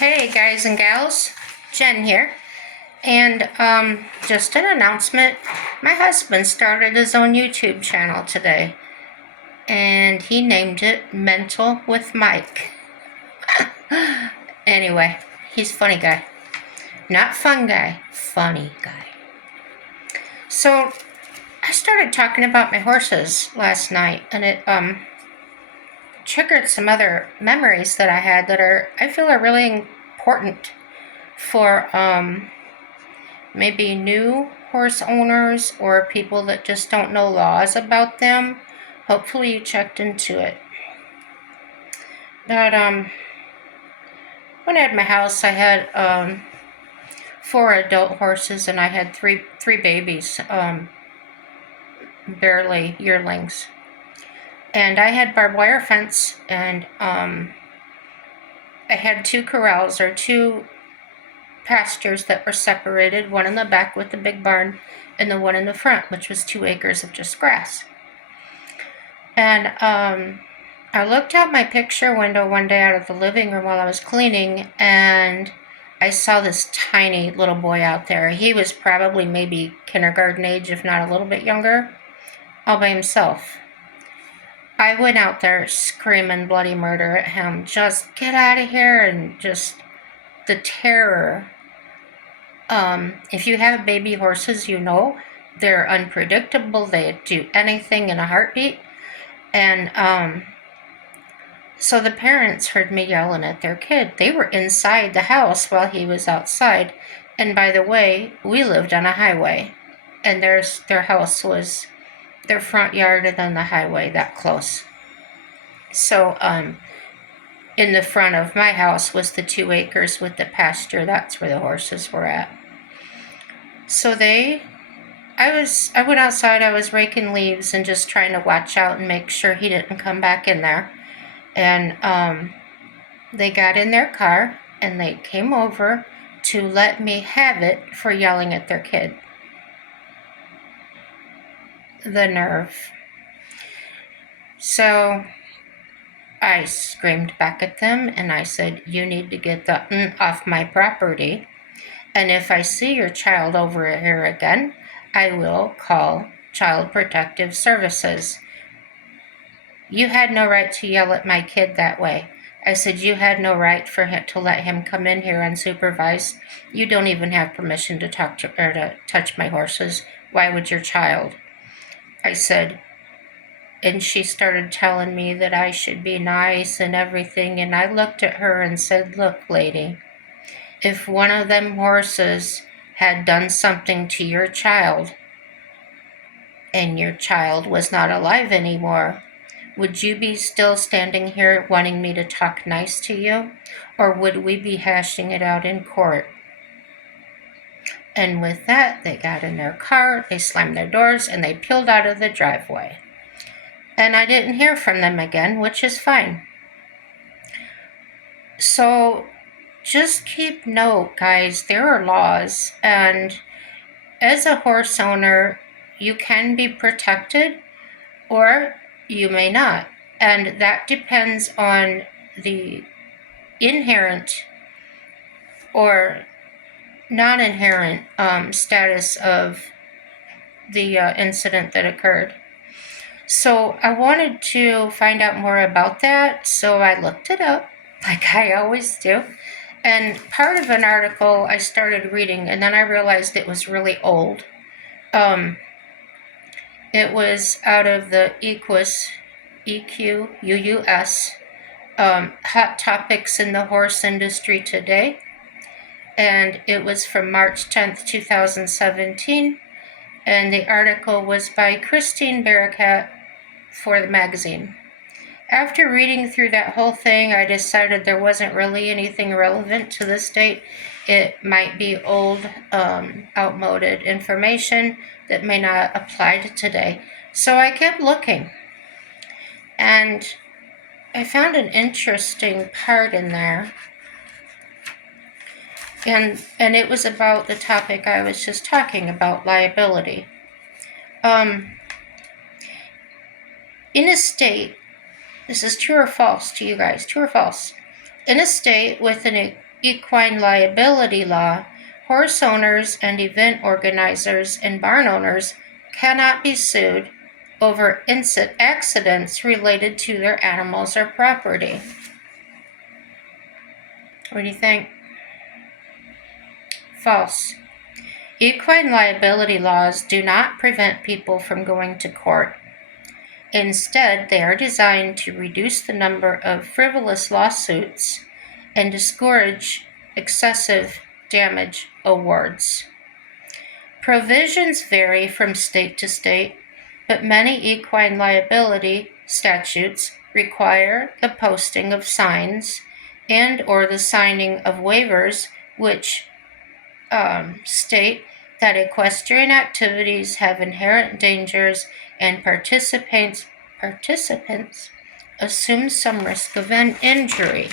Hey guys and gals, Jen here. And just an announcement. My husband started his own YouTube channel today. And he named it Mental with Mike. Anyway, he's a funny guy. Not fun guy, funny guy. So I started talking about my horses last night, and it triggered some other memories that I had that I feel are really important for maybe new horse owners or people that just don't know laws about them. Hopefully you checked into it. But when I had my house, I had 4 adult horses, and I had three babies, barely yearlings. And I had barbed wire fence, and I had 2 corrals, or 2 pastures that were separated, one in the back with the big barn and the one in the front, which was 2 acres of just grass. And I looked out my picture window one day out of the living room while I was cleaning, and I saw this tiny little boy out there. He was probably maybe kindergarten age, if not a little bit younger, all by himself. I went out there screaming bloody murder at him. Just get out of here, and just the terror. If you have baby horses, you know they're unpredictable. They do anything in a heartbeat. And so the parents heard me yelling at their kid. They were inside the house while he was outside. And by the way, we lived on a highway. And their house was their front yard and then the highway that close. So in the front of my house was the 2 acres with the pasture. That's where the horses were at. So I went outside, I was raking leaves and just trying to watch out and make sure he didn't come back in there. And they got in their car and they came over to let me have it for yelling at their kid. The nerve. So I screamed back at them and I said, you need to get the off my property. And if I see your child over here again, I will call Child Protective Services. You had no right to yell at my kid that way. I said, you had no right for him to let him come in here unsupervised. You don't even have permission to talk to or to touch my horses. Why would your child? I said, and she started telling me that I should be nice and everything. And I looked at her and said, look, lady, if one of them horses had done something to your child and your child was not alive anymore, would you be still standing here wanting me to talk nice to you? Or would we be hashing it out in court? And with that, they got in their car, they slammed their doors, and they peeled out of the driveway. And I didn't hear from them again, which is fine. So just keep note, guys, there are laws, and as a horse owner, you can be protected or you may not. And that depends on the inherent or non-inherent status of the incident that occurred. So I wanted to find out more about that, so I looked it up, like I always do. And part of an article I started reading, and then I realized it was really old. It was out of the EQUUS, Hot Topics in the Horse Industry Today. And it was from March 10th, 2017. And the article was by Christine Barakat for the magazine. After reading through that whole thing, I decided there wasn't really anything relevant to this date. It might be old, outmoded information that may not apply to today. So I kept looking. And I found an interesting part in there. And it was about the topic I was just talking about, liability. In a state, this is true or false to you guys, true or false? In a state with an equine liability law, horse owners and event organizers and barn owners cannot be sued over accidents related to their animals or property. What do you think? False. Equine liability laws do not prevent people from going to court. Instead, they are designed to reduce the number of frivolous lawsuits and discourage excessive damage awards. Provisions vary from state to state, but many equine liability statutes require the posting of signs and or the signing of waivers which state that equestrian activities have inherent dangers and participants assume some risk of an injury.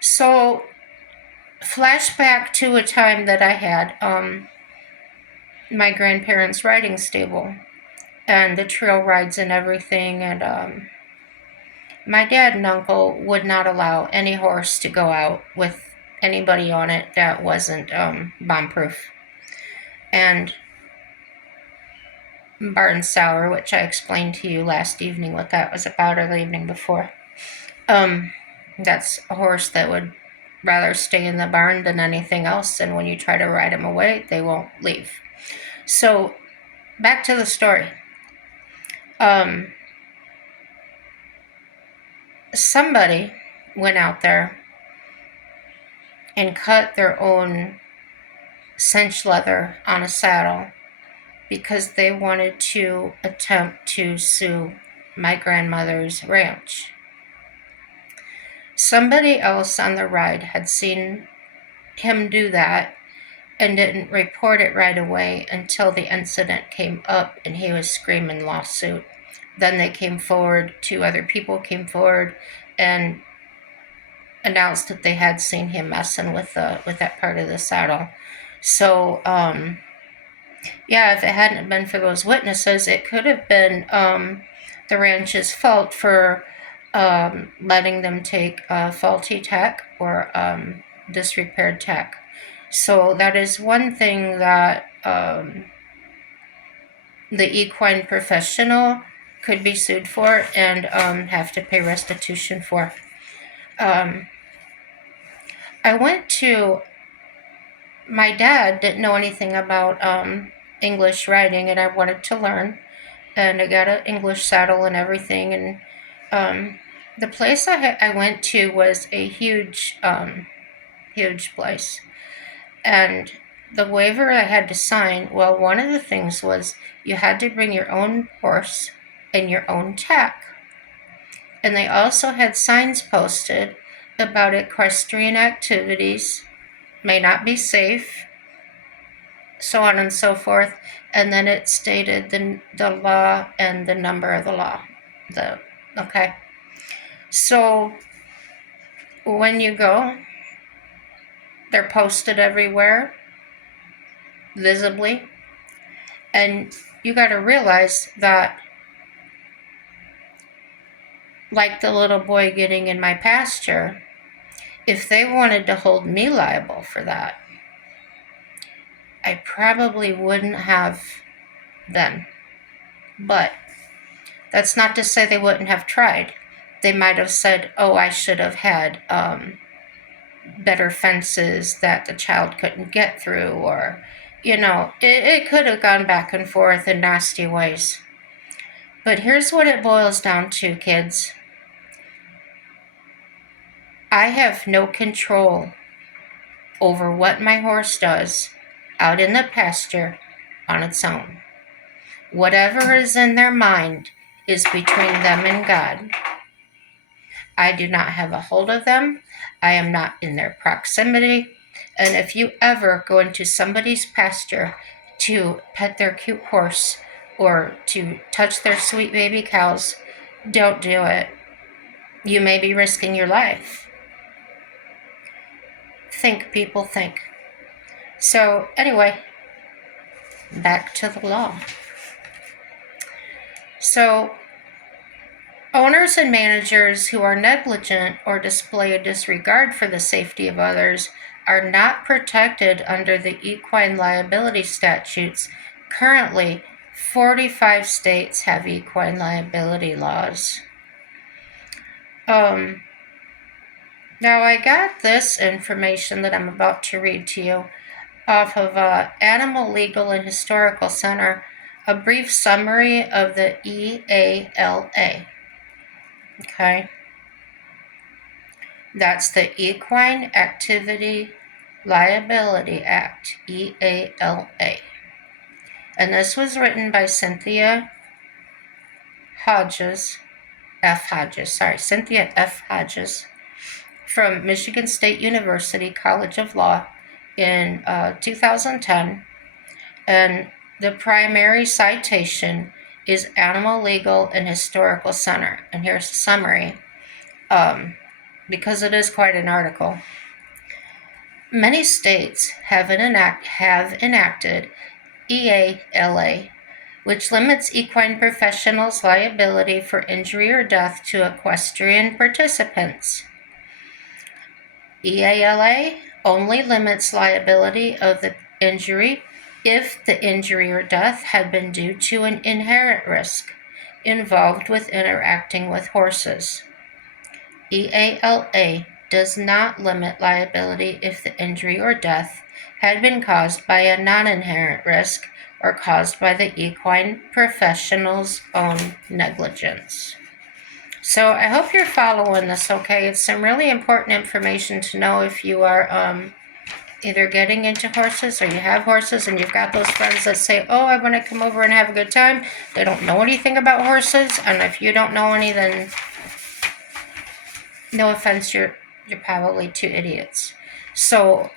So, flashback to a time that I had my grandparents' riding stable and the trail rides and everything, and my dad and uncle would not allow any horse to go out with anybody on it that wasn't bomb-proof. And barn sour, which I explained to you last evening what that was about, or the evening before. That's a horse that would rather stay in the barn than anything else, and when you try to ride them away, they won't leave. So, back to the story. Somebody went out there and cut their own cinch leather on a saddle because they wanted to attempt to sue my grandmother's ranch. Somebody else on the ride had seen him do that and didn't report it right away until the incident came up and he was screaming lawsuit. Then they came forward, 2 other people came forward and announced that they had seen him messing with that part of the saddle. So, yeah, if it hadn't been for those witnesses, it could have been the ranch's fault for letting them take faulty tack or disrepaired tack. So that is one thing that the equine professional could be sued for and have to pay restitution for. I went to, my dad didn't know anything about English riding, and I wanted to learn, and I got an English saddle and everything, and the place I went to was a huge place, and the waiver I had to sign, well, one of the things was you had to bring your own horse and your own tack. And they also had signs posted about equestrian activities, may not be safe, so on and so forth. And then it stated the law and the number of the law. Okay. So when you go, they're posted everywhere, visibly. And you got to realize that, like the little boy getting in my pasture, if they wanted to hold me liable for that, I probably wouldn't have then. But that's not to say they wouldn't have tried. They might have said, oh, I should have had better fences that the child couldn't get through, or, it could have gone back and forth in nasty ways. But here's what it boils down to, kids. I have no control over what my horse does out in the pasture on its own. Whatever is in their mind is between them and God. I do not have a hold of them. I am not in their proximity. And if you ever go into somebody's pasture to pet their cute horse or to touch their sweet baby cows, don't do it. You may be risking your life. Think, people, think. So, anyway, back to the law. So, Owners and managers who are negligent or display a disregard for the safety of others are not protected under the equine liability statutes. Currently, 45 states have equine liability laws. Now, I got this information that I'm about to read to you off of Animal Legal and Historical Center, a brief summary of the EALA. Okay. That's the Equine Activity Liability Act, EALA. And this was written by Cynthia F. Hodges from Michigan State University College of Law in 2010. And the primary citation is Animal Legal and Historical Center. And here's a summary, because it is quite an article. Many states have enacted EALA, which limits equine professionals' liability for injury or death to equestrian participants. EALA only limits liability of the injury if the injury or death had been due to an inherent risk involved with interacting with horses. EALA does not limit liability if the injury or death had been caused by a non-inherent risk or caused by the equine professional's own negligence. So I hope you're following this, okay? It's some really important information to know if you are either getting into horses or you have horses and you've got those friends that say, oh, I want to come over and have a good time. They don't know anything about horses, and if you don't know any, then no offense, you're probably two idiots. So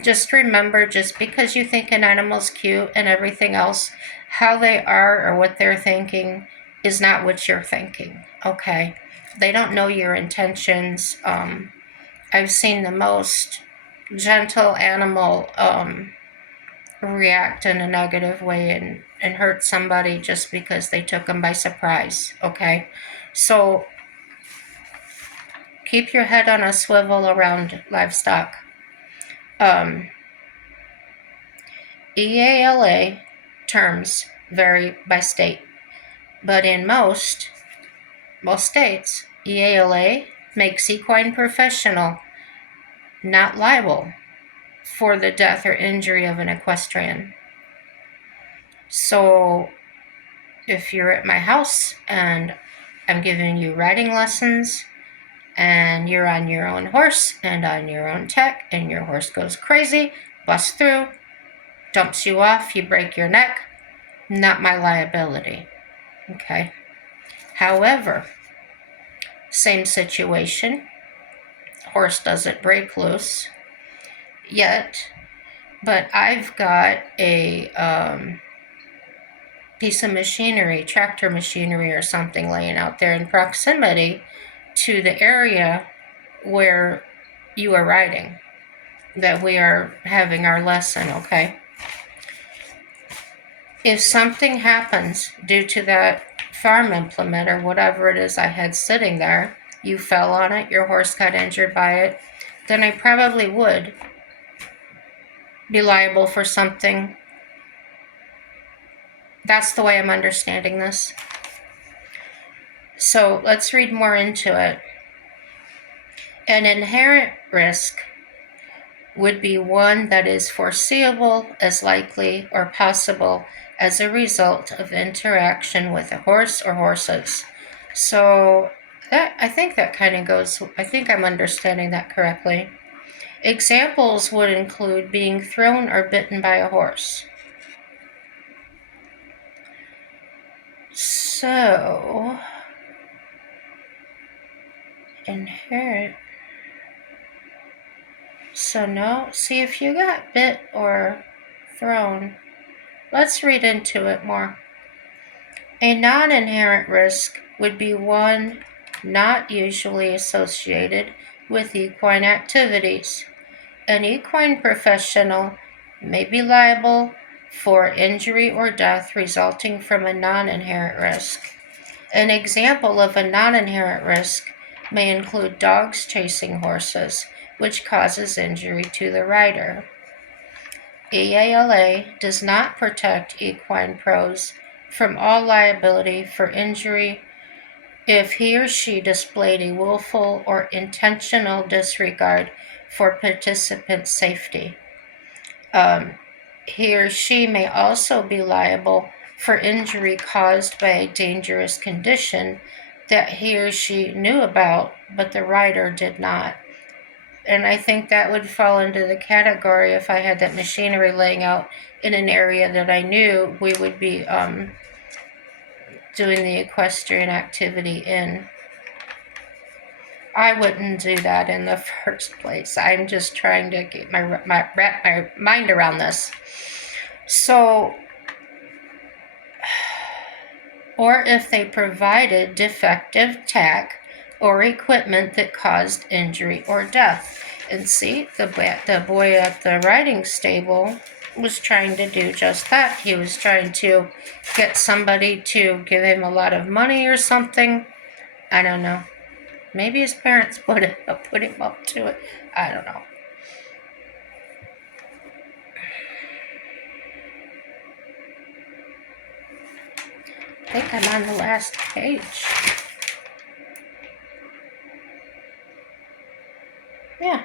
just remember, just because you think an animal's cute and everything else, how they are or what they're thinking is not what you're thinking, okay? They don't know your intentions. I've seen the most gentle animal react in a negative way and hurt somebody just because they took them by surprise, okay? So keep your head on a swivel around livestock. EALA terms vary by state, but in most states, EALA makes equine professional not liable for the death or injury of an equestrian. So if you're at my house and I'm giving you riding lessons and you're on your own horse and on your own tech and your horse goes crazy, busts through, dumps you off, you break your neck, not my liability, okay? However, same situation, horse doesn't break loose yet, but I've got a piece of machinery, tractor machinery or something laying out there in proximity to the area where you are riding, that we are having our lesson, okay? If something happens due to that farm implement or whatever it is I had sitting there, you fell on it, your horse got injured by it, then I probably would be liable for something. That's the way I'm understanding this. So let's read more into it. An inherent risk would be one that is foreseeable as likely or possible as a result of interaction with a horse or horses. So I think that kind of goes, I think I'm understanding that correctly. Examples would include being thrown or bitten by a horse. So, inherent. So no, see if you got bit or thrown. Let's read into it more. A non-inherent risk would be one not usually associated with equine activities. An equine professional may be liable for injury or death resulting from a non-inherent risk. An example of a non-inherent risk may include dogs chasing horses, which causes injury to the rider. EALA does not protect equine pros from all liability for injury if he or she displayed a willful or intentional disregard for participant safety. He or she may also be liable for injury caused by a dangerous condition that he or she knew about, but the rider did not. And I think that would fall into the category if I had that machinery laying out in an area that I knew we would be doing the equestrian activity in. I wouldn't do that in the first place. I'm just trying to get wrap my mind around this. So, or if they provided defective tack or equipment that caused injury or death. And see, the boy at the riding stable was trying to do just that. He was trying to get somebody to give him a lot of money or something. I don't know. Maybe his parents put him up to it. I don't know. I think I'm on the last page. Yeah.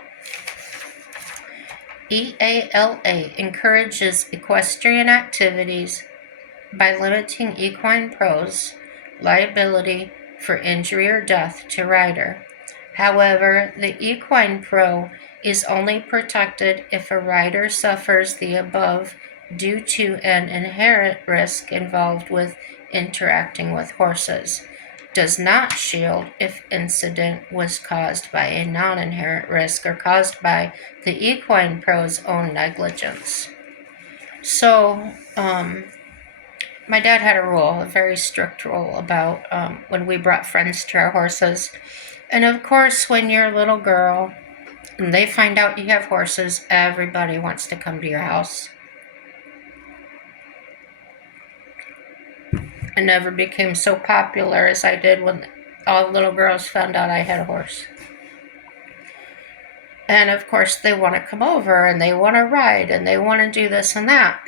EALA encourages equestrian activities by limiting equine pros' liability for injury or death to rider. However, the equine pro is only protected if a rider suffers the above due to an inherent risk involved with interacting with horses. Does not shield if incident was caused by a non-inherent risk or caused by the equine pro's own negligence. So, my dad had a rule, a very strict rule about when we brought friends to our horses. And of course, when you're a little girl and they find out you have horses, everybody wants to come to your house. I never became so popular as I did when all the little girls found out I had a horse. And of course, they want to come over and they want to ride and they want to do this and that.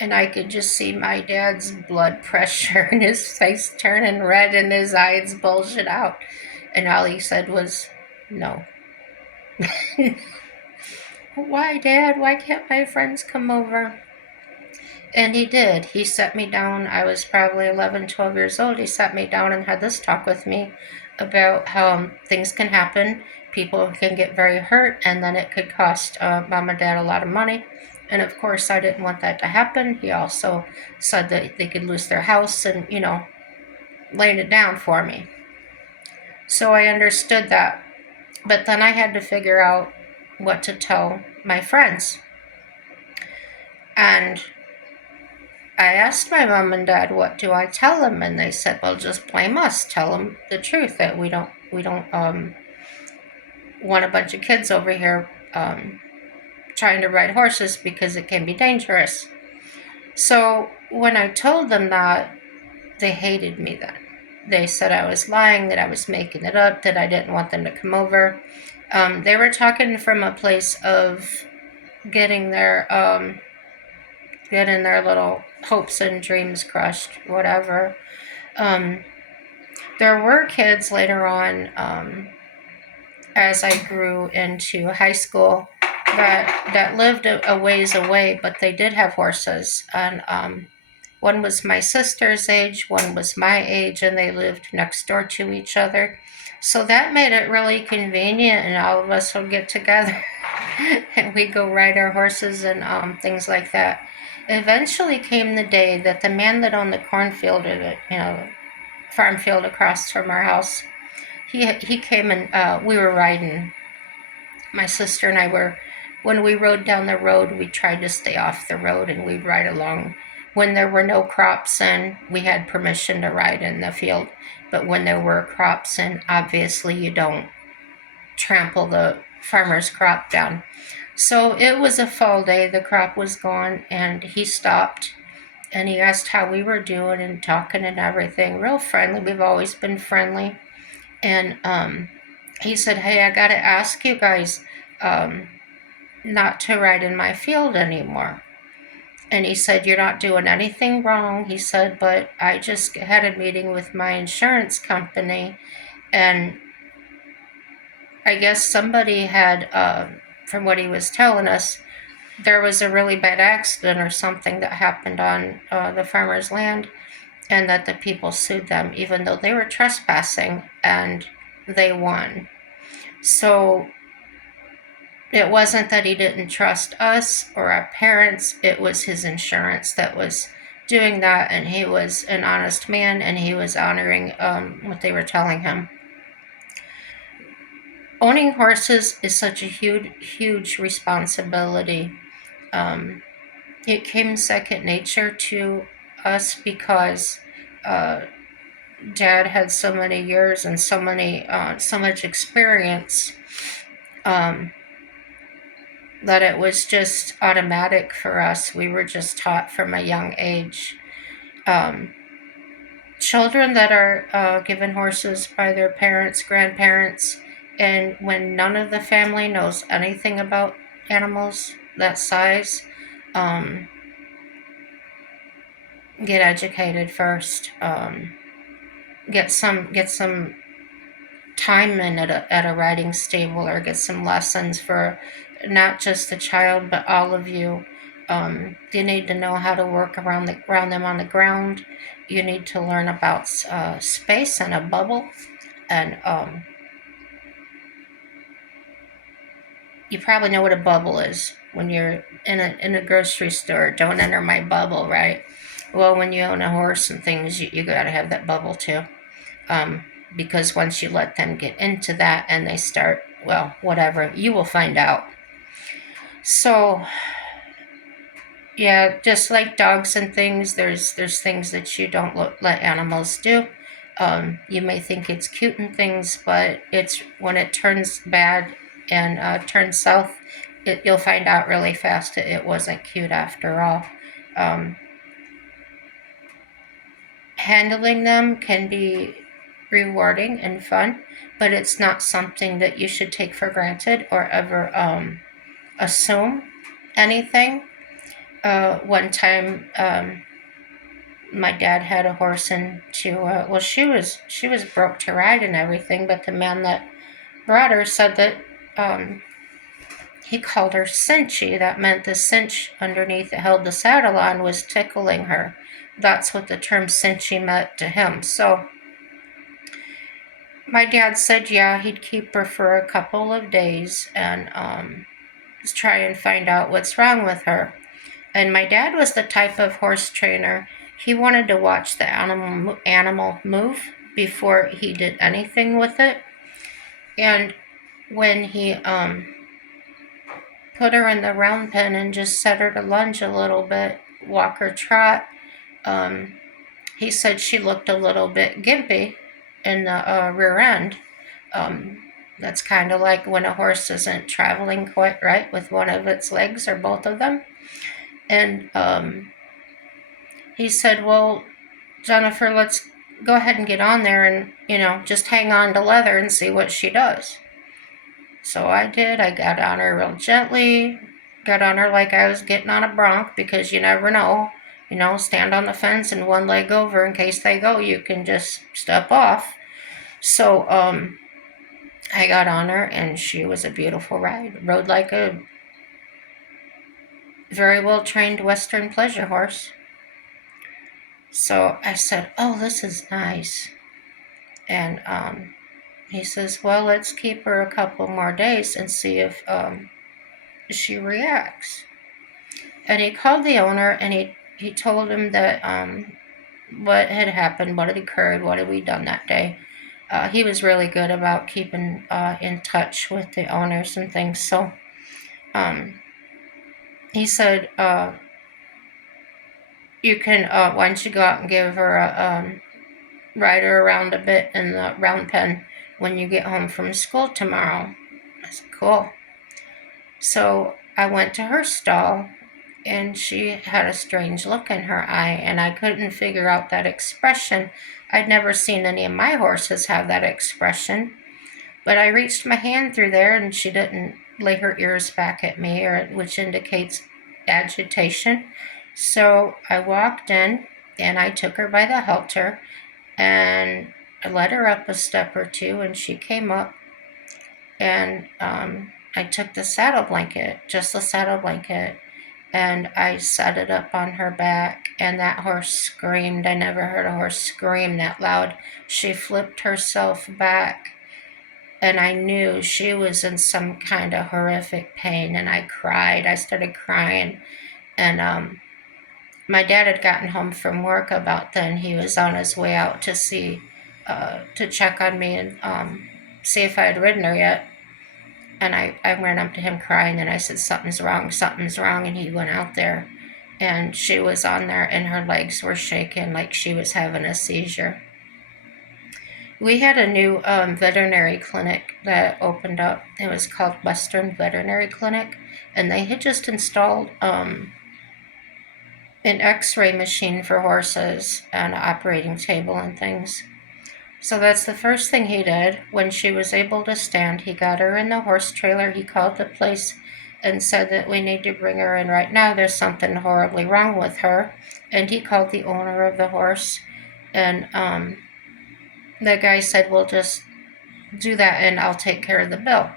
And I could just see my dad's blood pressure and his face turning red and his eyes bulging out. And all he said was, no. Why, Dad? Why can't my friends come over? And he did. He sat me down. I was probably 11, 12 years old. He sat me down and had this talk with me about how things can happen. People can get very hurt, and then it could cost Mom and Dad a lot of money. And of course, I didn't want that to happen. He also said that they could lose their house and, laying it down for me. So I understood that. But then I had to figure out what to tell my friends. And I asked my mom and dad, what do I tell them? And they said, well, just blame us. Tell them the truth, that we don't want a bunch of kids over here trying to ride horses because it can be dangerous. So when I told them that, they hated me then. They said I was lying, that I was making it up, that I didn't want them to come over. They were talking from a place of getting their little hopes and dreams crushed, whatever. There were kids later on, as I grew into high school, that lived a ways away, but they did have horses. And one was my sister's age, one was my age, and they lived next door to each other. So that made it really convenient, and all of us would get together and we'd go ride our horses and things like that. Eventually came the day that the man that owned the cornfield, farm field across from our house, he came and we were riding. My sister and I were, when we rode down the road, we tried to stay off the road and we'd ride along. When there were no crops in, we had permission to ride in the field. But when there were crops in, obviously you don't trample the farmer's crop down. So it was a fall day, the crop was gone, and he stopped and he asked how we were doing and talking and everything. Real friendly. We've always been friendly. And he said, "Hey, I got to ask you guys um, not to ride in my field anymore." And he said, "You're not doing anything wrong." He said, "But I just had a meeting with my insurance company, and I guess somebody had, from what he was telling us, there was a really bad accident or something that happened on the farmer's land, and that the people sued them, even though they were trespassing, and they won." So it wasn't that he didn't trust us or our parents, it was his insurance that was doing that, and he was an honest man, and he was honoring what they were telling him. Owning horses is such a huge responsibility. It came second nature to us because Dad had so many years and so much experience, that it was just automatic for us. We were just taught from a young age. Children that are given horses by their parents, grandparents, and when none of the family knows anything about animals that size, get educated first. Get some time in at a riding stable, or get some lessons for not just the child but all of you. You need to know how to work around them on the ground. You need to learn about space and a bubble, and you probably know what a bubble is when you're in a grocery store. Don't enter my bubble, right? Well, when you own a horse and things, you gotta have that bubble too. Because once you let them get into that and they start, well, whatever, you will find out. So, yeah, just like dogs and things, there's things that you don't let animals do. You may think it's cute and things, but it's when it turns bad and turns south, you'll find out really fast it wasn't cute after all. Um, Handling them can be rewarding and fun, but it's not something that you should take for granted or ever assume anything. One time, my dad had a horse, and she was broke to ride and everything, but the man that brought her said that he called her cinchy. That meant the cinch underneath that held the saddle on was tickling her. That's what the term cinchy meant to him. So my dad said, yeah, he'd keep her for a couple of days and try and find out what's wrong with her. And my dad was the type of horse trainer. He wanted to watch the animal move before he did anything with it. And when he put her in the round pen and just set her to lunge a little bit, walk her trot, he said she looked a little bit gimpy in the rear end. That's kind of like when a horse isn't traveling quite right with one of its legs or both of them. And he said, well, Jennifer, let's go ahead and get on there and, just hang on to leather and see what she does. So I did. I got on her real gently, got on her like I was getting on a bronc, because you never know. Stand on the fence and one leg over in case they go. You can just step off. So I got on her, and she was a beautiful ride. Rode like a very well-trained Western pleasure horse. So I said, oh, this is nice. And he says, well, let's keep her a couple more days and see if she reacts. And he called the owner, and he told him that what had happened, what had occurred, what had we done that day. He was really good about keeping in touch with the owners and things. So he said, you can, why don't you go out and give her a ride her around a bit in the round pen when you get home from school tomorrow. I said, cool. So I went to her stall, and she had a strange look in her eye, and I couldn't figure out that expression. I'd never seen any of my horses have that expression, but I reached my hand through there, and she didn't lay her ears back at me, which indicates agitation. So I walked in, and I took her by the halter, and I led her up a step or two, and she came up, and I took the saddle blanket, just the saddle blanket, and I set it up on her back, and that horse screamed. I never heard a horse scream that loud. She flipped herself back, and I knew she was in some kind of horrific pain, and I cried. I started crying, and my dad had gotten home from work about then. He was on his way out to to check on me and see if I had ridden her yet. And I ran up to him crying, and I said, something's wrong, and he went out there, and she was on there, and her legs were shaking like she was having a seizure. We had a new veterinary clinic that opened up. It was called Western Veterinary Clinic, and they had just installed an x-ray machine for horses and an operating table and things. So that's the first thing he did. When she was able to stand, he got her in the horse trailer. He called the place and said that we need to bring her in right now. There's something horribly wrong with her. And he called the owner of the horse. And the guy said, well, just do that and I'll take care of the bill.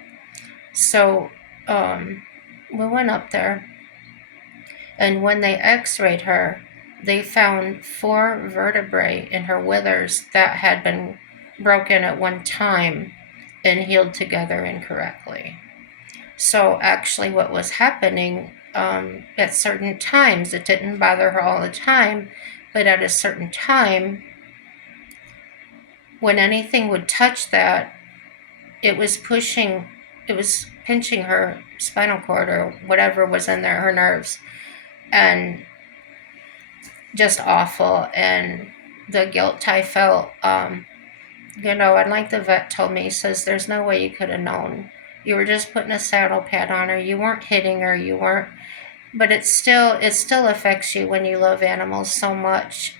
So we went up there. And when they x-rayed her, they found 4 vertebrae in her withers that had been broken at one time and healed together incorrectly. So actually what was happening at certain times, it didn't bother her all the time, but at a certain time, when anything would touch that, it was pinching her spinal cord or whatever was in there, her nerves, and just awful. And the guilt I felt, and like the vet told me, he says, there's no way you could have known. You were just putting a saddle pad on her. You weren't hitting her. You weren't, but it still affects you when you love animals so much.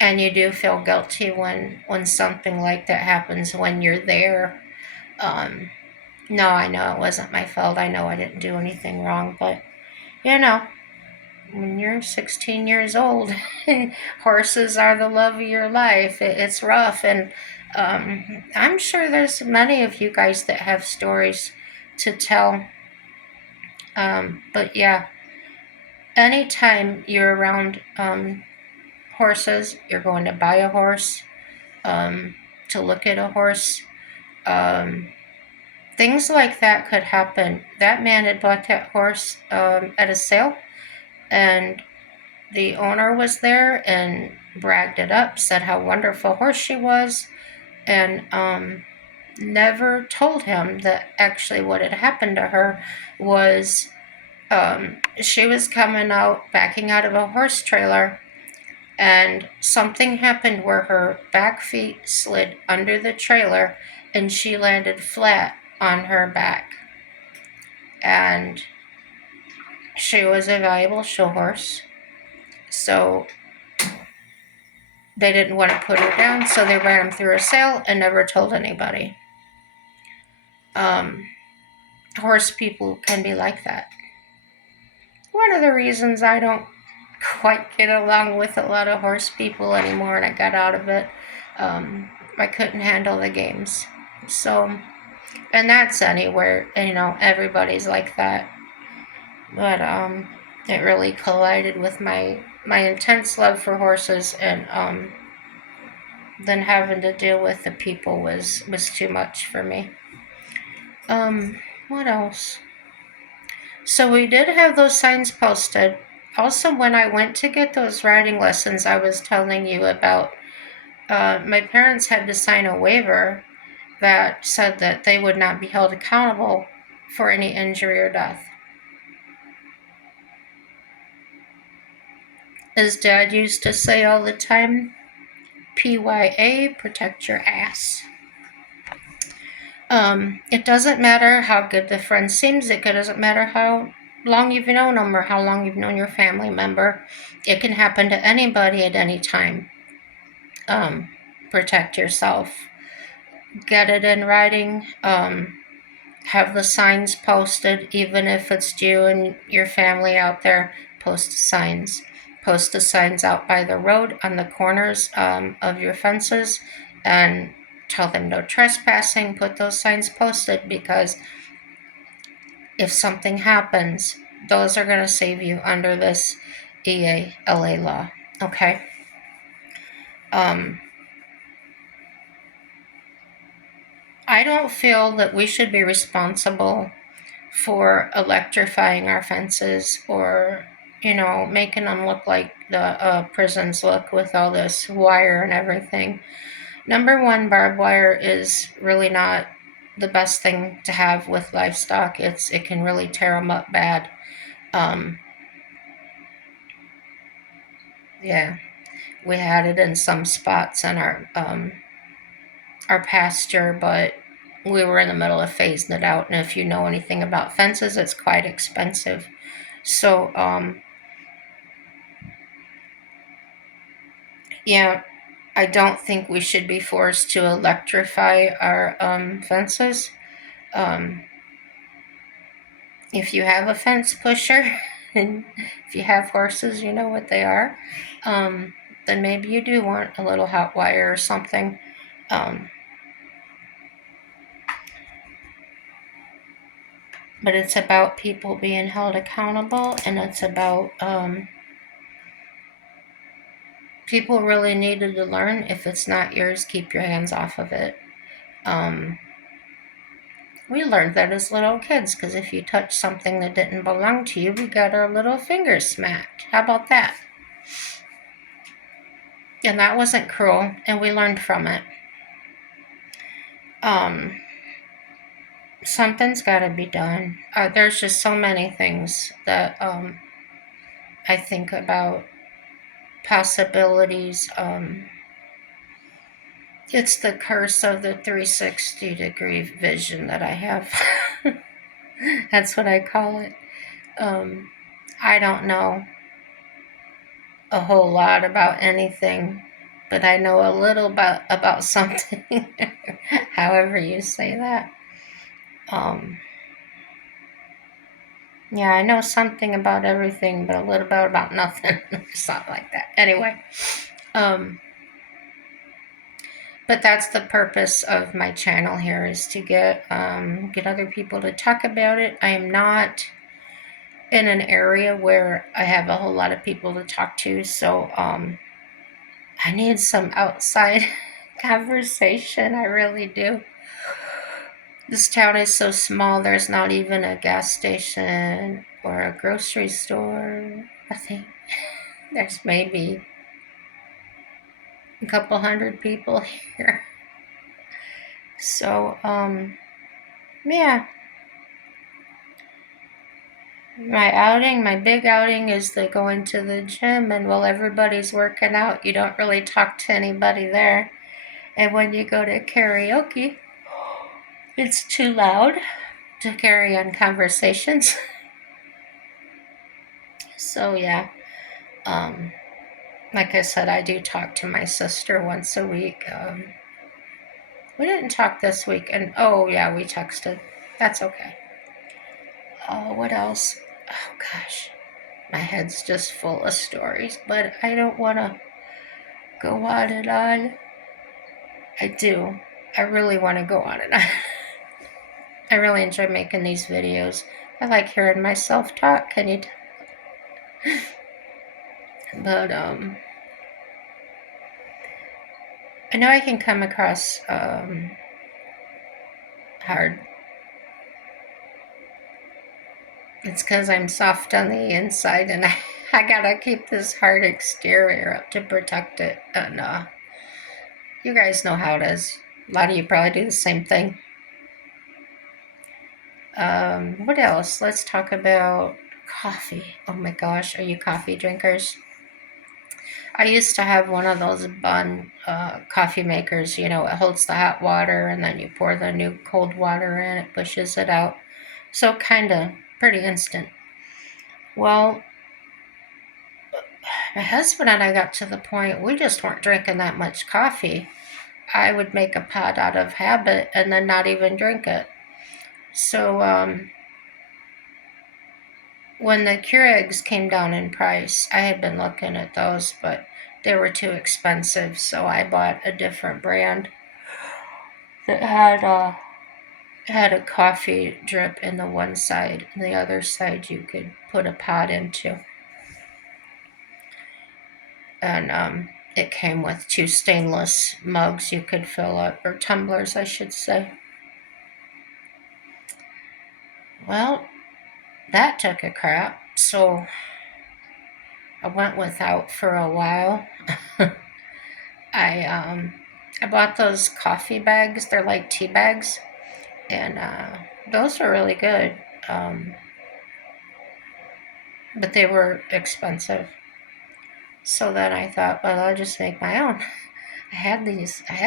And you do feel guilty when something like that happens when you're there. No, I know it wasn't my fault. I know I didn't do anything wrong, but when you're 16 years old and horses are the love of your life, it's rough. And I'm sure there's many of you guys that have stories to tell. But yeah, anytime you're around horses, you're going to buy a horse, to look at a horse, things like that could happen. That man had bought that horse at a sale, and the owner was there and bragged it up, said how wonderful horse she was, and never told him that actually what had happened to her was she was backing out of a horse trailer, and something happened where her back feet slid under the trailer and she landed flat on her back. And she was a valuable show horse, so they didn't want to put her down, so they ran him through a sale and never told anybody. Horse people can be like that. One of the reasons I don't quite get along with a lot of horse people anymore, and I got out of it, I couldn't handle the games. So, and that's anywhere, everybody's like that. But it really collided with my intense love for horses, and then having to deal with the people was too much for me. What else? So we did have those signs posted. Also, when I went to get those riding lessons I was telling you about, my parents had to sign a waiver that said that they would not be held accountable for any injury or death. As Dad used to say all the time, PYA, protect your ass. It doesn't matter how good the friend seems. It doesn't matter how long you've known them or how long you've known your family member. It can happen to anybody at any time. Protect yourself. Get it in writing. Have the signs posted, even if it's you and your family out there. Post signs. Post the signs out by the road on the corners of your fences, and tell them no trespassing. Put those signs posted, because if something happens, those are going to save you under this EALA law. Okay. I don't feel that we should be responsible for electrifying our fences, or, making them look like the prisons look with all this wire and everything. Number one, barbed wire is really not the best thing to have with livestock. It can really tear them up bad. Yeah, we had it in some spots in our pasture, but we were in the middle of phasing it out. And if you know anything about fences, it's quite expensive. So, yeah, I don't think we should be forced to electrify our fences. Um, if you have a fence pusher, and if you have horses, you know what they are, then maybe you do want a little hot wire or something. But it's about people being held accountable, and it's about people really needed to learn, if it's not yours, keep your hands off of it. We learned that as little kids, because if you touch something that didn't belong to you, we got our little fingers smacked. How about that? And that wasn't cruel, and we learned from it. Something's got to be done. There's just so many things that I think about, possibilities. It's the curse of the 360-degree vision that I have. That's what I call it. I don't know a whole lot about anything, but I know a little about something. However you say that. Yeah, I know something about everything, but a little bit about nothing. Something like that. Anyway, but that's the purpose of my channel here, is to get other people to talk about it. I am not in an area where I have a whole lot of people to talk to, so I need some outside conversation. I really do. This town is so small, there's not even a gas station or a grocery store. Nothing. There's maybe a couple hundred people here. So, yeah. My big outing is the going to the gym, and while everybody's working out, you don't really talk to anybody there. And when you go to karaoke, it's too loud to carry on conversations. So, yeah. Like I said, I do talk to my sister once a week. We didn't talk this week, and oh yeah, we texted. That's okay. Oh, what else? Oh gosh, my head's just full of stories, but I don't want to go on and on. I do. I really want to go on and on. I really enjoy making these videos. I like hearing myself talk. Can you? But I know I can come across hard. It's because I'm soft on the inside, and I gotta keep this hard exterior up to protect it. And you guys know how it is. A lot of you probably do the same thing. What else? Let's talk about coffee. Oh my gosh, are you coffee drinkers? I used to have one of those Bun coffee makers. It holds the hot water, and then you pour the new cold water in. It pushes it out. So kind of pretty instant. Well, my husband and I got to the point we just weren't drinking that much coffee. I would make a pot out of habit and then not even drink it. So when the Keurigs came down in price, I had been looking at those, but they were too expensive, so I bought a different brand that had a coffee drip in the one side, and the other side you could put a pot into. And it came with 2 stainless mugs you could fill up, or tumblers, I should say. Well, that took a crap, so I went without for a while. I I bought those coffee bags. They're like tea bags, and those are really good. Um, but they were expensive. So then I thought, well, I'll just make my own. I had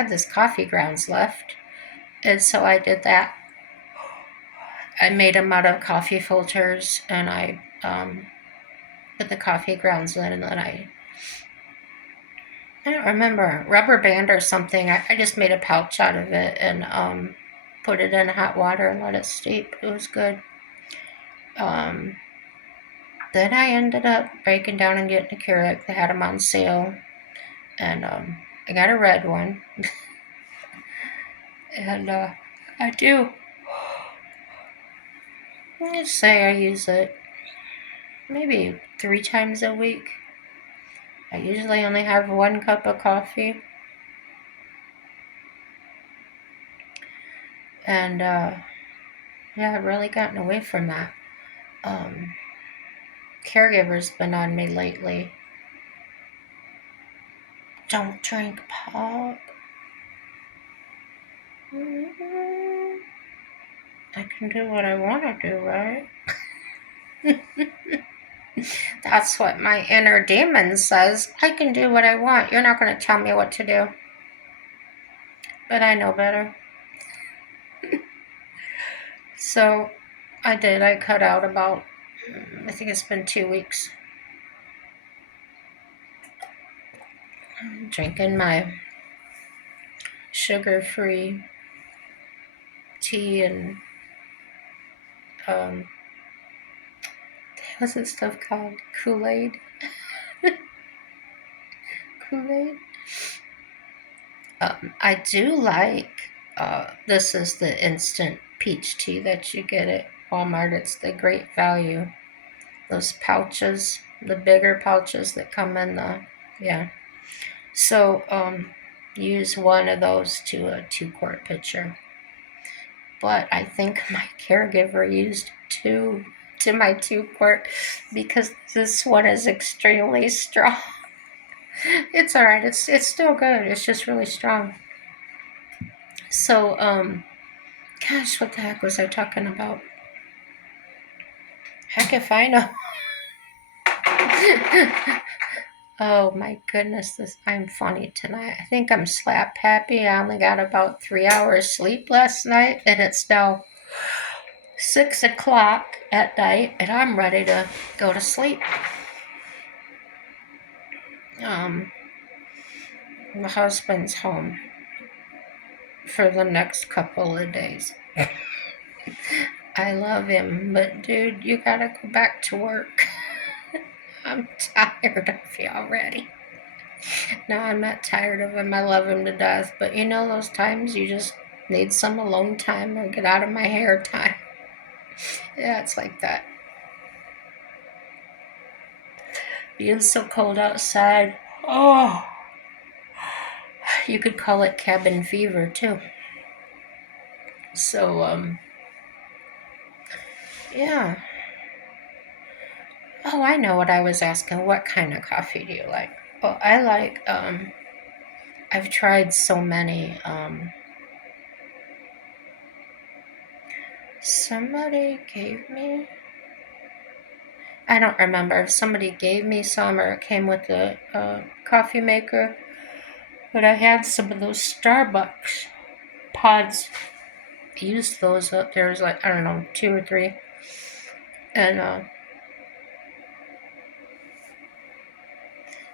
this coffee grounds left, and so I did that. I made them out of coffee filters, and I put the coffee grounds in, and then I don't remember, rubber band or something. I just made a pouch out of it and put it in hot water and let it steep. It was good. Um, then I ended up breaking down and getting a Keurig. They had them on sale, and I got a red one. And I do. Let's say I use it maybe 3 times a week. I usually only have 1 cup of coffee. And yeah, I've really gotten away from that. Um, Caregiver's been on me lately. Don't drink pop. I can do what I want to do, right? That's what my inner demon says. I can do what I want. You're not going to tell me what to do. But I know better. So I did. I cut out about, I think it's been 2 weeks. I'm drinking my sugar-free tea and what's that stuff called? Kool-Aid? Kool-Aid? I do like, this is the instant peach tea that you get at Walmart. It's the Great Value. Those pouches, the bigger pouches that come in the, yeah. So, use one of those to a 2-quart pitcher. But I think my caregiver used 2 to my 2-quart because this one is extremely strong. It's all right. It's still good. It's just really strong. So, gosh, what the heck was I talking about? Heck if I know. Oh my goodness, I'm funny tonight. I think I'm slap happy. I only got about 3 hours sleep last night, and it's now 6 o'clock at night, and I'm ready to go to sleep. My husband's home for the next couple of days. I love him, but dude, you gotta go back to work. I'm tired of you already. No, I'm not tired of him. I love him to death. But you know those times you just need some alone time or get out of my hair time. Yeah, it's like that. Being so cold outside. Oh. You could call it cabin fever too. So, yeah. Oh, I know what I was asking. What kind of coffee do you like? Oh, I like, I've tried so many. Somebody gave me, I don't remember if somebody gave me some or it came with the coffee maker, but I had some of those Starbucks pods. I used those up. There was like, I don't know, 2 or 3. And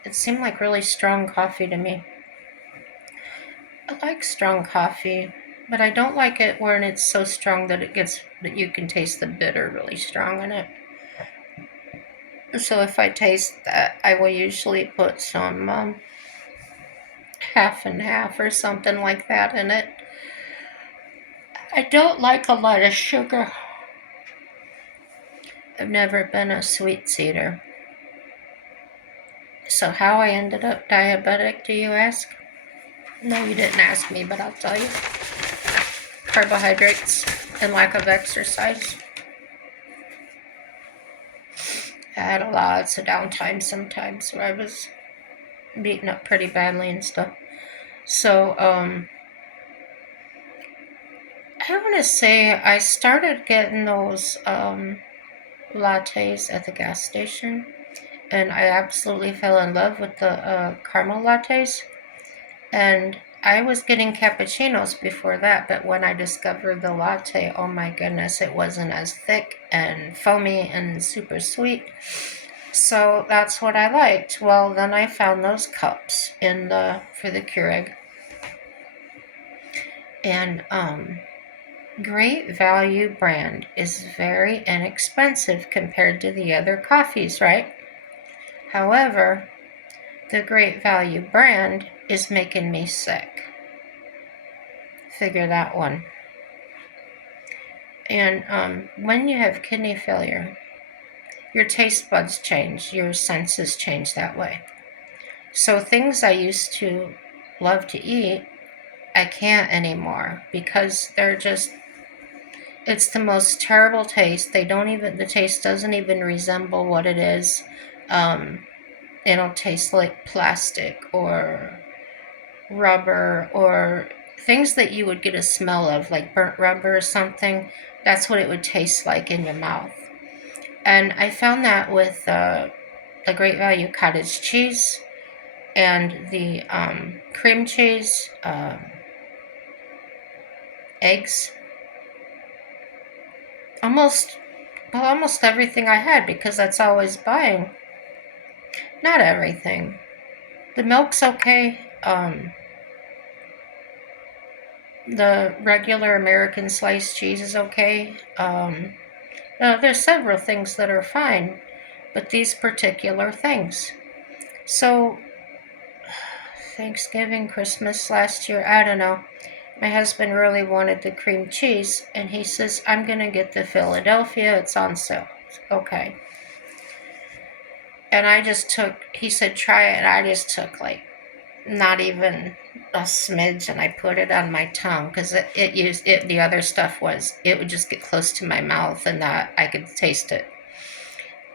It seemed like really strong coffee to me. I like strong coffee, but I don't like it when it's so strong that you can taste the bitter really strong in it. So if I taste that, I will usually put some half and half or something like that in it. I don't like a lot of sugar. I've never been a sweets eater. So how I ended up diabetic, do you ask? No, you didn't ask me, but I'll tell you. Carbohydrates and lack of exercise. I had a lot of downtime sometimes where I was beaten up pretty badly and stuff. So, I want to say I started getting those lattes at the gas station, and I absolutely fell in love with the caramel lattes. And I was getting cappuccinos before that, but when I discovered the latte, oh my goodness, it wasn't as thick and foamy and super sweet. So that's what I liked. Well, then I found those cups for the Keurig. And Great Value brand is very inexpensive compared to the other coffees, right? However, the Great Value brand is making me sick. Figure that one. And when you have kidney failure, your taste buds change, your senses change that way. So things I used to love to eat, I can't anymore because it's the most terrible taste. The taste doesn't even resemble what it is. It'll taste like plastic or rubber or things that you would get a smell of, like burnt rubber or something. That's what it would taste like in your mouth. And I found that with the Great Value cottage cheese and the cream cheese, eggs, almost everything I had because that's all I was buying. Not everything. The milk's okay. The regular American sliced cheese is okay. There's several things that are fine, but these particular things. So, Thanksgiving, Christmas last year, I don't know. My husband really wanted the cream cheese, and he says, I'm going to get the Philadelphia. It's on sale. Okay. And he said, try it. And I just took like not even a smidge, and I put it on my tongue because the other stuff it would just get close to my mouth and that I could taste it.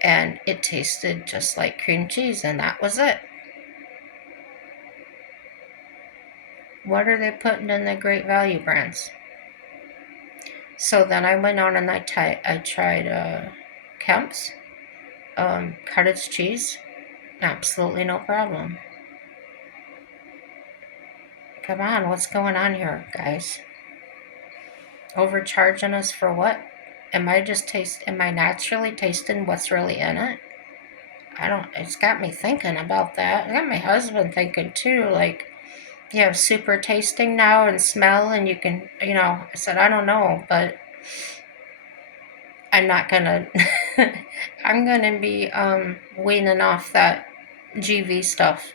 And it tasted just like cream cheese, and that was it. What are they putting in the Great Value brands? So then I went on and I tried Kemp's cottage cheese. Absolutely no problem. Come on, what's going on here, guys? Overcharging us for what? Am I naturally tasting what's really in it? It's got me thinking about that. It got my husband thinking too, like, you have super tasting now and smell and you can, I said, I don't know, but I'm not gonna, I'm gonna be weaning off that GV stuff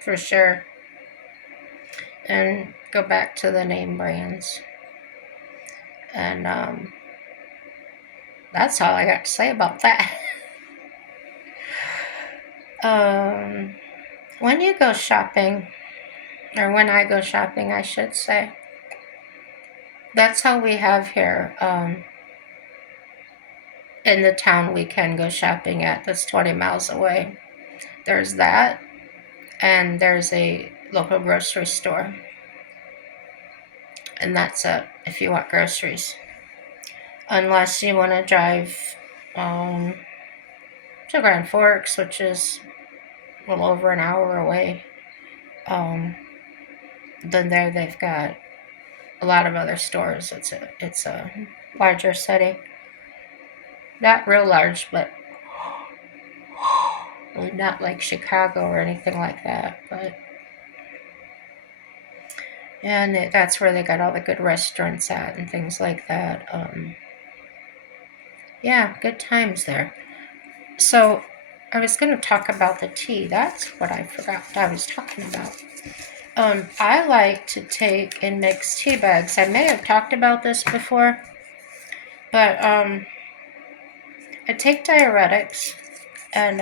for sure and go back to the name brands. And that's all I got to say about that. When you go shopping, or when I go shopping, I should say, that's how we have here in the town we can go shopping at that's 20 miles away. There's that, and there's a local grocery store. And that's it if you want groceries. Unless you want to drive to Grand Forks, which is a little over an hour away. Then there they've got a lot of other stores. It's a larger city. Not real large, but Well, not like Chicago or anything like that, but and that's where they got all the good restaurants at and things like that. Yeah, good times there. So I was going to talk about the tea. That's what I forgot I was talking about. I like to take and mix tea bags. I may have talked about this before, but I take diuretics, and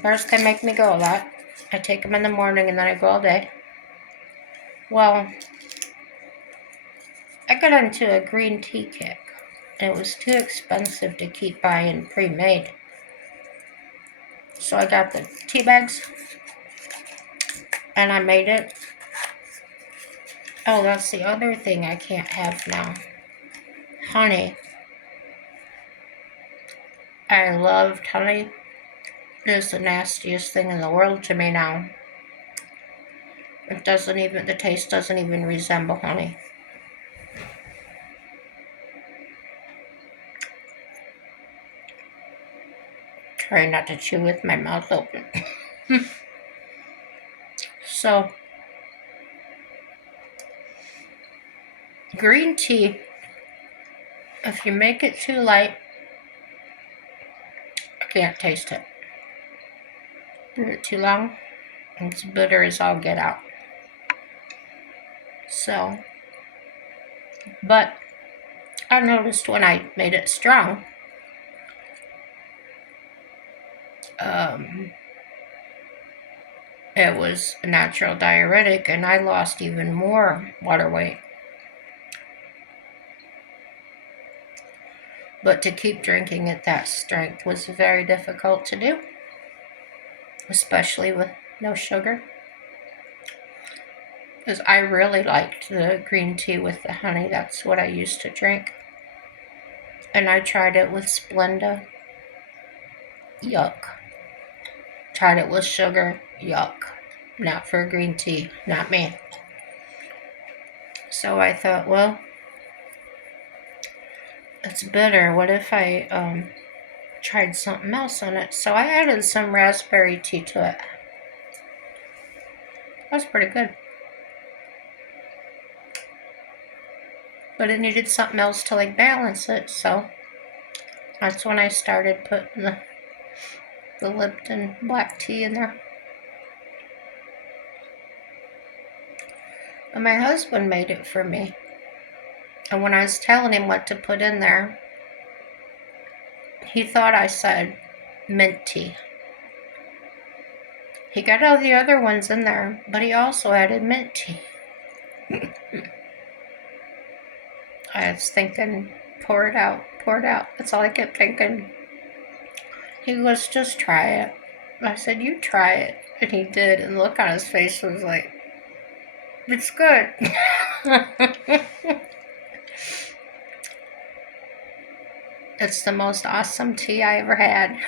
first they make me go a lot. I take them in the morning, and then I go all day. Well, I got into a green tea kick, and it was too expensive to keep buying pre-made. So I got the tea bags, and I made it. Oh, that's the other thing I can't have now. Honey. I loved honey. It is the nastiest thing in the world to me now. The taste doesn't even resemble honey. Try not to chew with my mouth open. So, green tea, if you make it too light, I can't taste it. Do it too long, it's bitter as all get out. So, but I noticed when I made it strong, it was a natural diuretic, and I lost even more water weight. But to keep drinking at that strength was very difficult to do, especially with no sugar. Because I really liked the green tea with the honey. That's what I used to drink. And I tried it with Splenda. Yuck. Tried it with sugar. Yuck. Not for green tea. Not me. So I thought, well, it's bitter. What if I tried something else on it? So I added some raspberry tea to it. That was pretty good. But it needed something else to like balance it, so that's when I started putting the Lipton black tea in there. And my husband made it for me. And when I was telling him what to put in there, he thought I said mint tea. He got all the other ones in there, but he also added mint tea. I was thinking, pour it out, pour it out. That's all I kept thinking. He goes, just try it. I said, you try it. And he did, and the look on his face was like, it's good. It's the most awesome tea I ever had.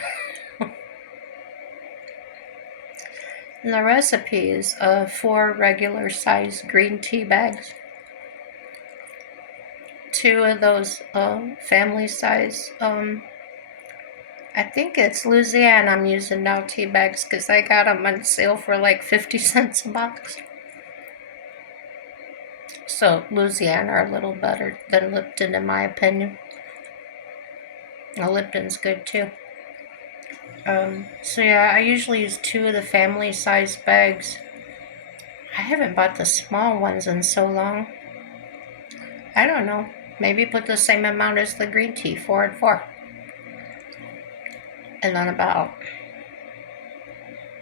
And the recipe is 4 regular size green tea bags. 2 of those family size, I think it's Louisiana I'm using now, tea bags, because I got them on sale for like 50 cents a box. So Louisiana are a little better than Lipton in my opinion. Now, Lipton's good too. So yeah, I usually use 2 of the family size bags. I haven't bought the small ones in so long. I don't know. Maybe put the same amount as the green tea, 4 and 4. And then about,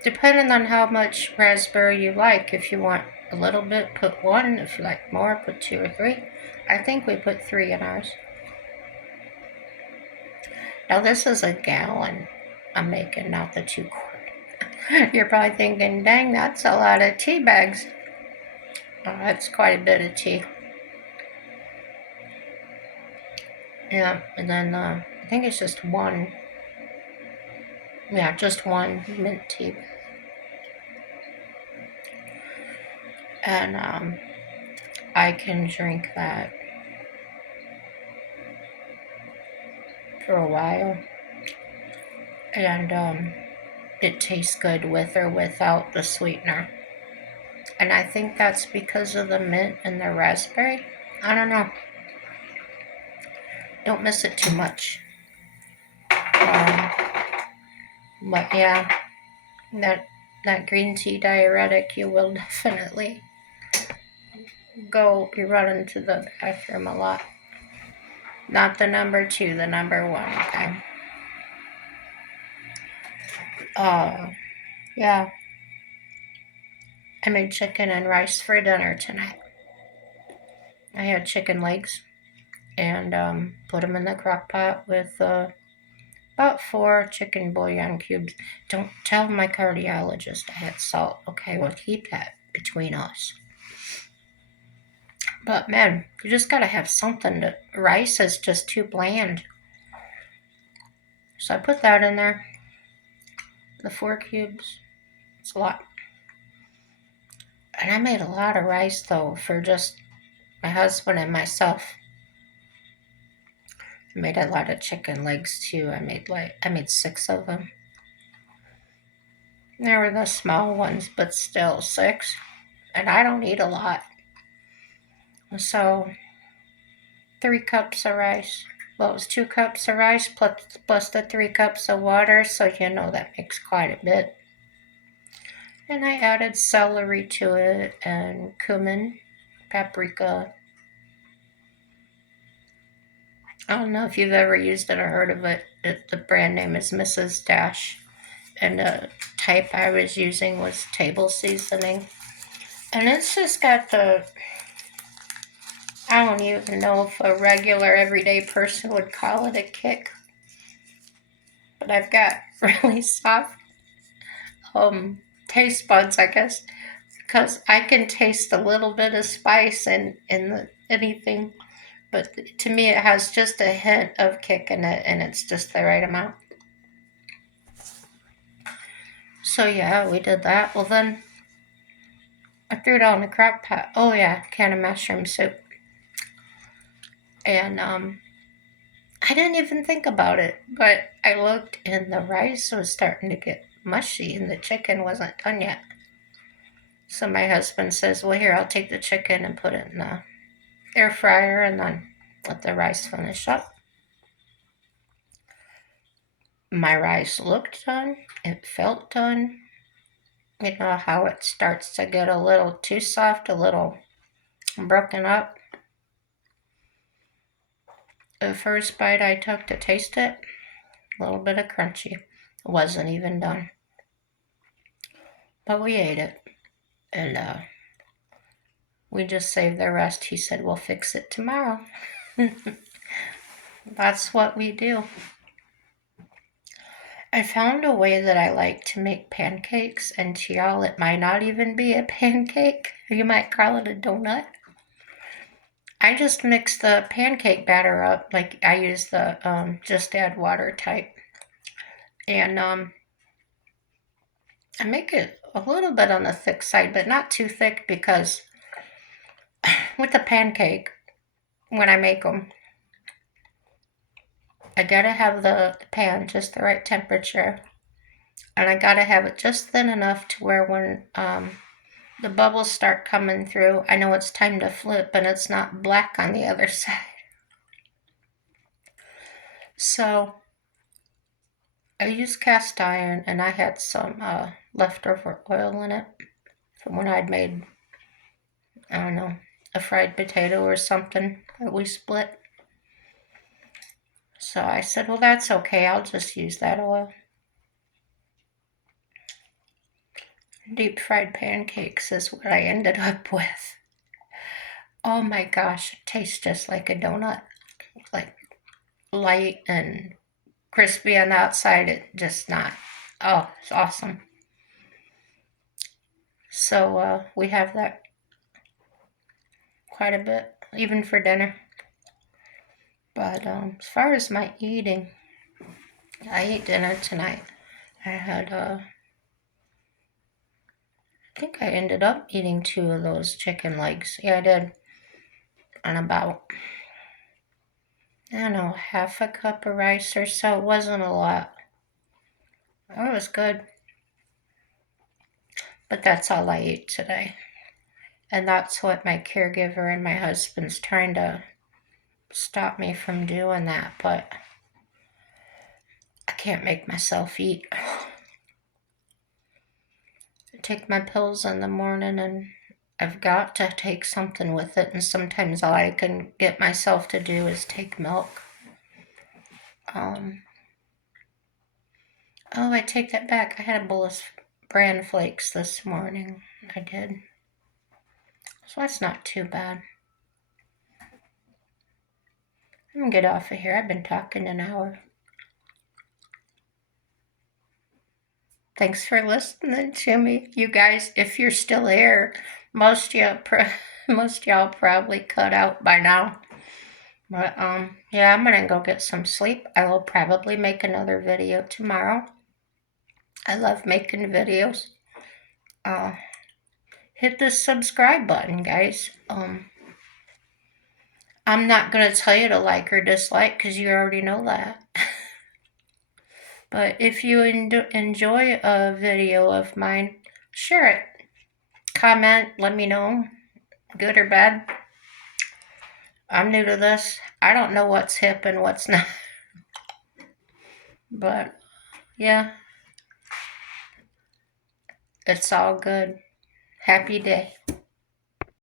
depending on how much raspberry you like, if you want a little bit, put 1. If you like more, put 2 or 3. I think we put 3 in ours. Now this is a gallon I'm making, not the 2 quart. You're probably thinking, dang, that's a lot of tea bags. Oh, that's quite a bit of tea. Yeah, and then I think it's just 1. Yeah, just 1 mint tea. And I can drink that for a while. and it tastes good with or without the sweetener. And I think that's because of the mint and the raspberry. I don't know. Don't miss it too much. Um, but yeah, that green tea diuretic, you will definitely be running to the bathroom a lot. Not the number 2, the number 1. Okay. Yeah. I made chicken and rice for dinner tonight. I had chicken legs and put them in the crock pot with about 4 chicken bouillon cubes. Don't tell my cardiologist I had salt, okay? We'll keep that between us. But man, you just gotta have something. Rice is just too bland. So I put that in there. The 4 cubes. It's a lot. And I made a lot of rice though for just my husband and myself. I made a lot of chicken legs too. I made 6 of them. There were the small ones, but still 6. And I don't eat a lot. So 3 cups of rice. Well, it was 2 cups of rice plus the 3 cups of water, so that makes quite a bit. And I added celery to it and cumin, paprika. I don't know if you've ever used it or heard of it. The brand name is Mrs. Dash. And the type I was using was table seasoning. And it's just got I don't even know if a regular everyday person would call it a kick. But I've got really soft taste buds, I guess, because I can taste a little bit of spice in anything. But to me, it has just a hint of kick in it, and it's just the right amount. So yeah, we did that. Well, then I threw it all in the crock pot. Oh yeah, can of mushroom soup. And I didn't even think about it, but I looked and the rice was starting to get mushy and the chicken wasn't done yet. So my husband says, well, here, I'll take the chicken and put it in the air fryer and then let the rice finish up. My rice looked done. It felt done. You know how it starts to get a little too soft, a little broken up. The first bite I took to taste it, a little bit of crunchy. It wasn't even done. But we ate it. And we just saved the rest. He said, we'll fix it tomorrow. That's what we do. I found a way that I like to make pancakes, and to y'all, it might not even be a pancake. You might call it a donut. I just mix the pancake batter up, like I use the just add water type. And I make it a little bit on the thick side, but not too thick because with the pancake, when I make them, I gotta have the pan just the right temperature. And I gotta have it just thin enough to where when the bubbles start coming through, I know it's time to flip and it's not black on the other side. So I used cast iron and I had some leftover oil in it from when I'd made, I don't know, a fried potato or something that we split. So I said, well, that's okay. I'll just use that oil. Deep fried pancakes is what I ended up with. Oh my gosh, it tastes just like a donut. Like light and crispy on the outside. It just not. Oh, it's awesome. So we have that quite a bit, even for dinner. But as far as my eating, I ate dinner tonight. I had, I think I ended up eating 2 of those chicken legs. Yeah, I did. And about, I don't know, half a cup of rice or so. It wasn't a lot. Oh, it was good. But that's all I ate today. And that's what my caregiver and my husband's trying to stop me from doing that, but I can't make myself eat. I take my pills in the morning and I've got to take something with it, and sometimes all I can get myself to do is take milk. Um, oh, I take that back. I had a bowl of bran flakes this morning. I did. So that's not too bad. I'm gonna get off of here. I've been talking an hour. Thanks for listening to me, you guys. If you're still here, most y'all, most y'all probably cut out by now. But yeah, I'm gonna go get some sleep. I will probably make another video tomorrow. I love making videos. Uh, hit the subscribe button, guys. I'm not gonna tell you to like or dislike because you already know that. But if you enjoy a video of mine, share it. Comment, let me know, good or bad. I'm new to this. I don't know what's hip and what's not. But yeah, it's all good. Happy day.